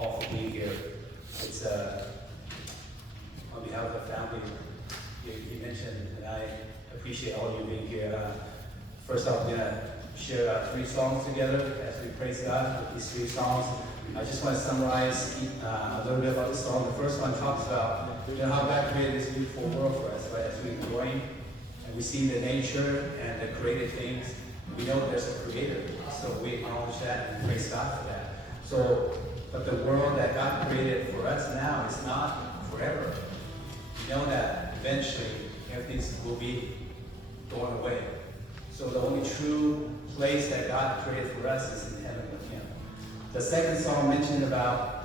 all for being here. It's on behalf of the family you mentioned, and I appreciate all you being here. First off, we're gonna share 3 songs together as we praise God with these 3 songs. I just want to summarize a little bit about the song. The first one talks about how God created this beautiful world for us, right? As we join and we see the nature and the created things, we know there's a creator. So we acknowledge that and praise God for that. So, but the world that God created for us now is not forever. We know that eventually everything will be going away. So the only true place that God created for us is in heaven with Him. The second song mentioned about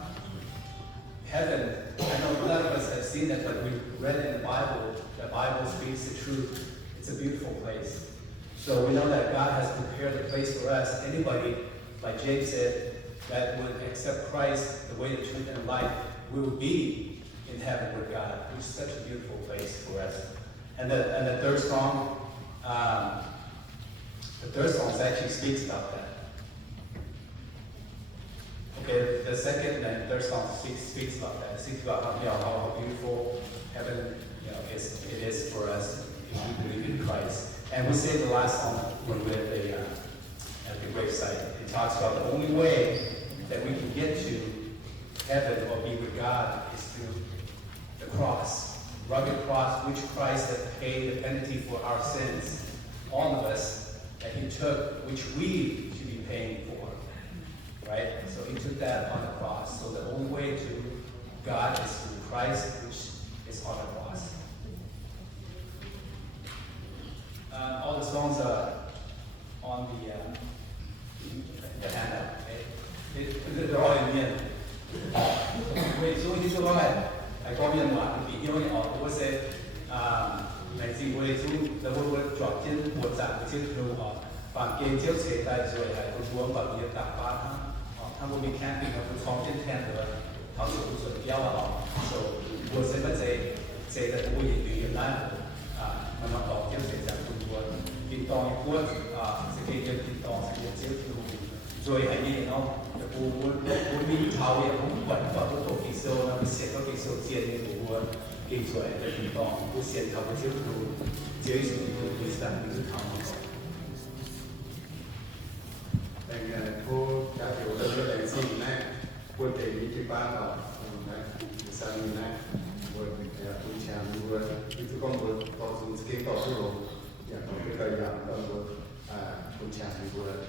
heaven. I know none of us have seen it, but we read it in the Bible. The Bible speaks the truth. It's a beautiful place. So we know that God has prepared a place for us. Anybody, like James said, that would accept Christ, the way, the truth, and life, will be in heaven with God, which is such a beautiful place for us. And the third song, actually speaks about that. Okay, the second and third song speaks about that. It speaks about how beautiful heaven it is for us if we believe in Christ. And we say the last song when we're at the gravesite. It talks about the only way that we can get to heaven or be with God is through the cross, rugged cross, which Christ has paid the penalty for our sins, all of us, that He took, which we should be paying for, right? So He took that on the cross. So the only way to God is through Christ, which is on the cross. All the songs are on the handout. They're all in yen. Wait, so this is why I got me on one. The video was said, "嚟自我哋中，就會作真活習嘅招數哦，凡記招斜帶所謂係個古文嘅搭巴哈，哦，他會被 camping 嘅會創真聽到，頭先會純標啊，就會使乜借嘅會越難มันมาต่อเที่ยวเสร็จจากคุณตัวกินตองกวนสเกจกินตองสเกจเจ้าที่โดยไอ้นี่เนาะแต่กูมีเท้าเนี่ยผมหวั่นว่ากูตกกิโซนะกูเสียก็กิโซเจียนเนี่ยกูกินสวยแต่กินตองกูเสียเท้ากูเจ้ากูเจ้าสุดกูกูสั่งกูทำแต่เงินกูอยากอยู่แล้วเลยสิ่งนั้นกูเต็มที่บ้านเรานะสั่งนะitu kan kalau sedikit kalau dulu ya kalau kita yang kalau puncak liburan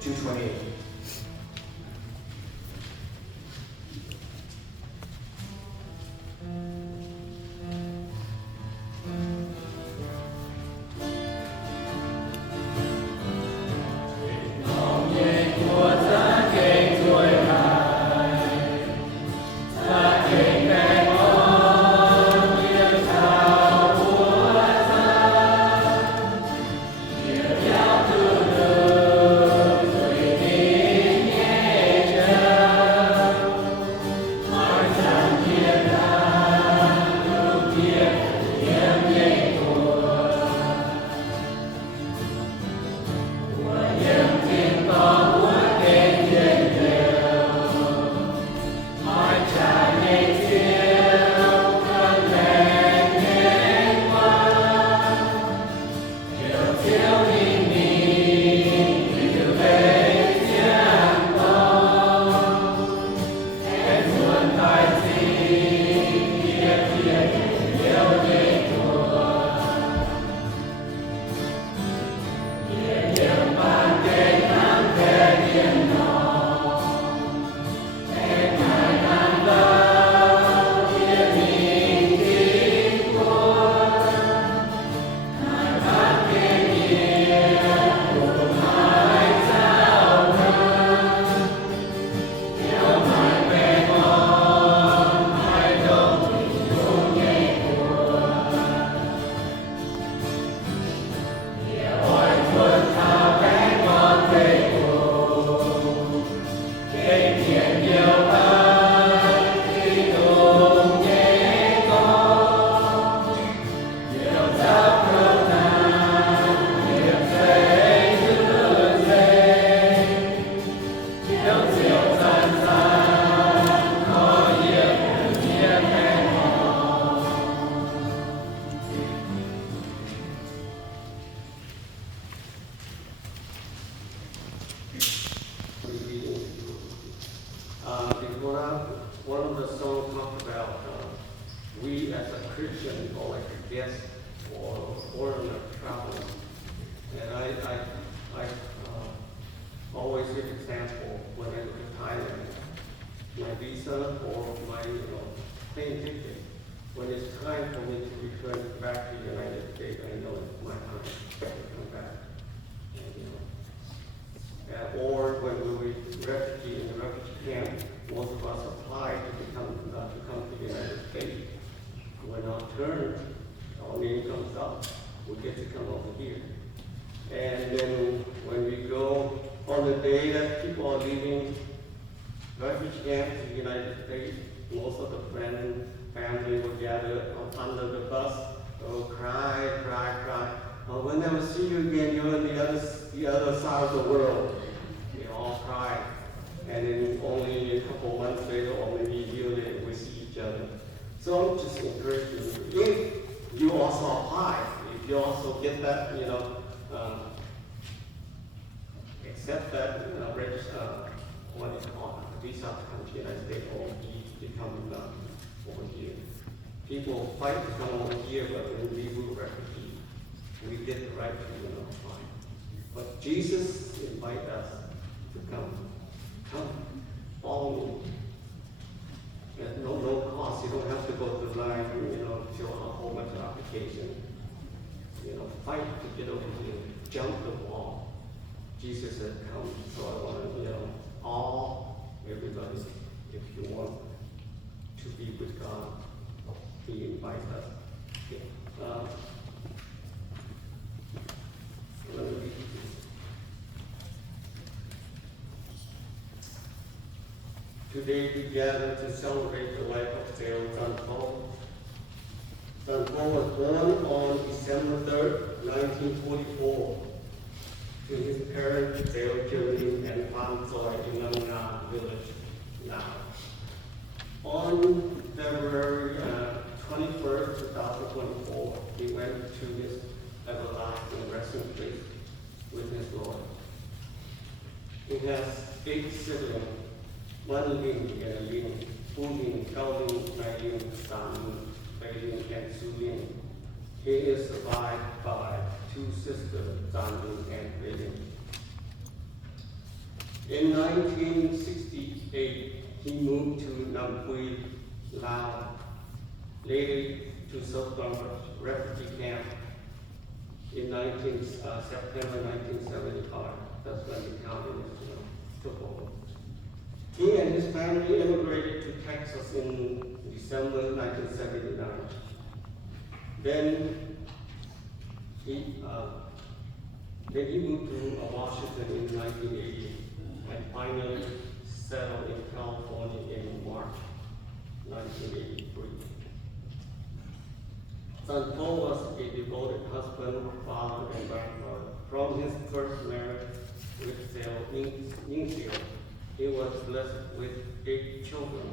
228. One of the songs talked about we as a Christian or like a guest or foreigner traveling. And I always give example when I go to Thailand. My visa or my plane ticket. When it's time for me to return back to the United States, I know it's my time to come back. Or when we were refugee in the refugee camp, most of us applied to come to the United States. When our turn, our name comes up, we get to come over here. And then when we go on the day that people are leaving refugee camp to the United States, most of the friends, family will gather under the bus, cry. We'll never see you again, you're on the other side of the world. They all cry. And then only a couple months later, or maybe a year later, we see each other. So I'm just encouraging you, if you also apply, if you also get that, accept that, register, what is called visa to come to the United States, or become over here. People fight to come over here, but when we were refugees, we get the right to apply. But Jesus invited us to come, follow me. At no cost. You don't have to go to the line, fill out a whole bunch of applications. fight to get over here, jump the wall. Jesus said, come. So I want to, all, everybody, if you want to be with God, He invites us. Okay. Let me read this. Today we gather to celebrate the life of Seo San Po. San Po was born on December 3rd, 1944, to his parents Seo Chilin and Phan Soy in Nam Nga village, Lao. On February 21st, 2024, he went to his everlasting resting place with his Lord. He has 8 siblings, 1 Lin and a Lin, 2 Lin, 9 Lin, 9 Lin, 3 Lin, and 2 Lin. He is survived by 2 sisters, 3 Lin and 3 Lin. In 1968, he moved to Nam Pui, Laos, later to Sopron refugee camp in September 1975. That's when the communists took over. He and his family immigrated to Texas in December 1979. Then he moved to Washington in 1980 and finally settled in California in March 1983. San Po was a devoted husband, father, and grandfather. From his first marriage with Seo Ning Seo, he was blessed with 8 children: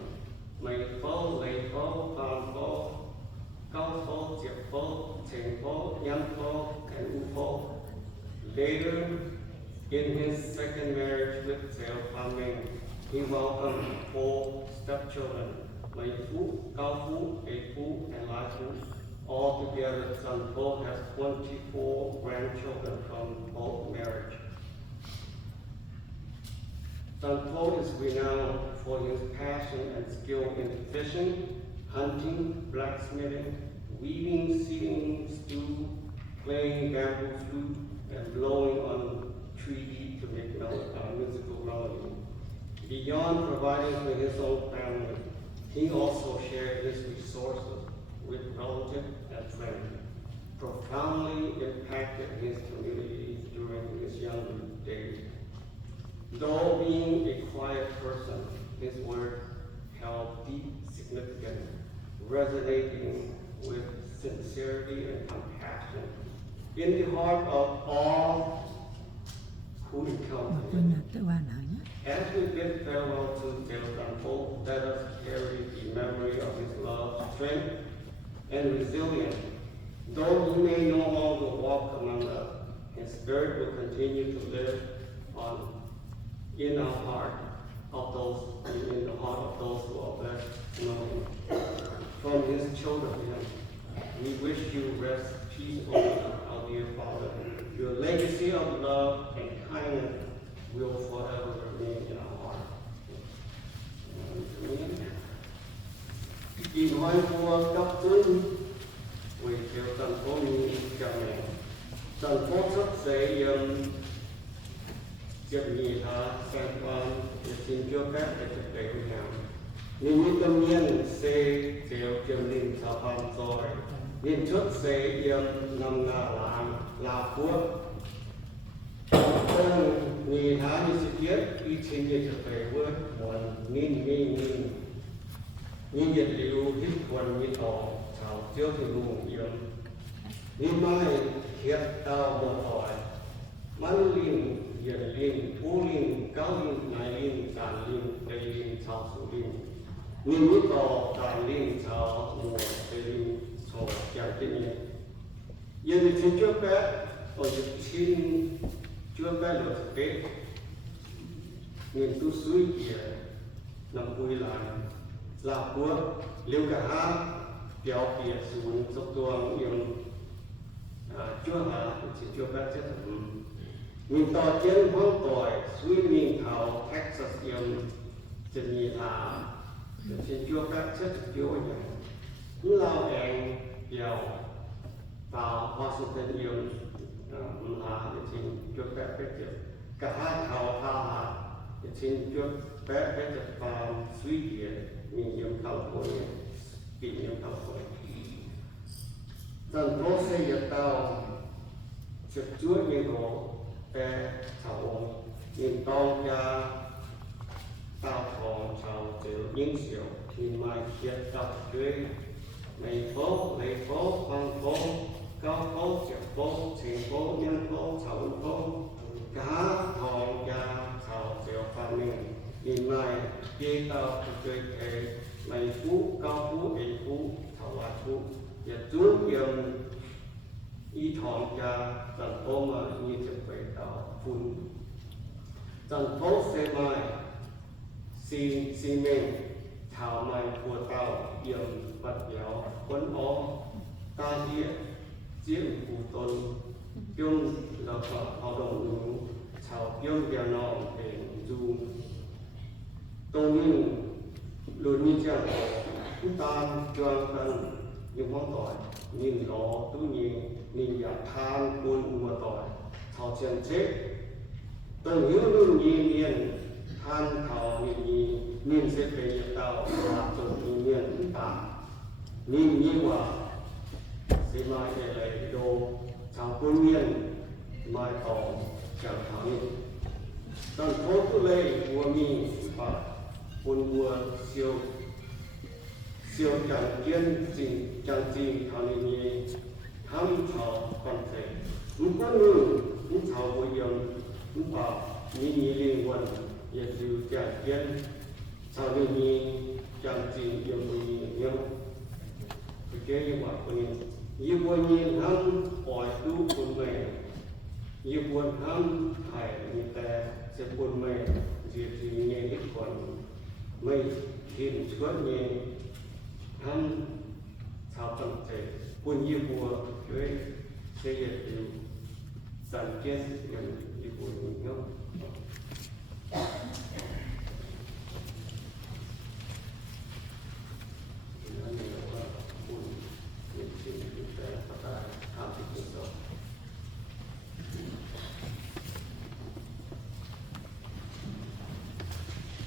Mei Pho, Lei Pho, Phan Pho, Cao Pho, Jiep Pho, Cheng Pho, Yan Pho, and U Pho. Later, in his second marriage with Seo Phan Meng, he welcomed 4 stepchildren: Mei Phu, Cao Phu, Ei Phu, and Lai Phu. Altogether, San Po has 24 grandchildren from both marriages. San Po is renowned for his passion and skill in fishing, hunting, blacksmithing, weaving, seating stew, playing bamboo flute, and blowing on tree to make musical melody. Beyond providing for his own family, he also shared his resources with relatives and friends, profoundly impacted his community during his younger days. Though being a quiet person, his words held deep significance, resonating with sincerity and compassion in the heart of all who encountered him. As we bid farewell to Seo San Po, let us carry the memory of his love, strength, and resilience. Though he may no longer walk among us, his spirit will continue to live on in our heart of those, in the heart of those who are blessed to know him. From his children, we wish you rest peacefully, our dear Father. Your legacy of love and kindness will forever remain in our heart. Kỳ hoài của cấp tướng vì theo thành phố như chồng thành phố sắp sẽ chậm nhị thả sang quan để xin cho phép để thực tế của nhau. Nhưng những tâm nhân sẽ theo chậm linh thả văn rồi nên trước sẽ nằm là quốc ông nhị thả như sự tiết ý xin như thực tế với một nghìn nhưng nhiệt liều hít quần như tỏ chào trước thì luôn yên nhưng mai thiệt tao một hỏi mắn linh nhiệt linh u linh cao linh nai linh tàn linh tây linh chào su linh nhưng như tỏ tàn linh chào mùa tây linh chào chào tiên nhiệt yên thì xin trước bé ở xin trước bé là tết nên tu suy kia nằm vui lại là của liêu cả hai kéo phía xuống dốc tuồng yên chưa là chỉ chưa bắt chết mình tỏ trên hoang tỏi suy mình thảo Texas yên chân nhị thả trên chưa bắt chết chưa nhỉ lao đèn kéo vào hoa sự thân yêu là để xin chúc phép phép chịu cả hai thảo tha là để xin chúc phép phép chịu và suy diễn mình yêu cầu của mình bị yêu cầu của mình thành phố xây dựng tàu trực chúa như đồ về thảo nhìn tông ra tàu thòng thảo chịu những diệu thì mai kiệt tập dưới thành phố lấy phố quang phố cao phố trượt phố thành phố nhân phố thảo phố cá thòng ra thảo chịu pha mình nhìn mai kia tàu chơi kề mày phú cao phú ế phú thảo hòa phú và chúa kiềm y thòng ra thành phố mà như thực về tàu phun thành phố xe mai xi măng thảo mai của tàu yểm vật dẻo quấn ốm ta địa chiếm phù tôn chung lập họ đồng núi thảo yểm gia nòng để du tông minh luôn như chẳng chúng ta choang thân những món tỏi nhìn ló tú nhìn giả than buồn mùa tỏi thảo chân chết từng hiếu luôn nhìn than thảo nhìn sẽ về nhiệt tàu và từng nhìn tả nhìn như quả sẽ mai để lấy đồ thảo quân miền mai tỏ chẳng thảo nhìn tầng phố tu lê vua mi và quân vua siêu chẳng kiên chẳng trình thảo nhìn thăm thảo còn thể cũng có người cũng thảo bồi dưỡng cũng bảo nhìn liên quan về sự chẳng kiên thảo nhìn chẳng trình yêu mình nhau cái kế như vậy của mình yêu quân nhìn hâm hỏi tu quân mẹ yêu quân hâm hải như ta sẽ quân mẹ diệt gì nghe ít còn mây thiên chúa nhìn hâm thảo tâm thể quân yêu vua với xây dựng điều sản kiến gần yêu quân mình nhau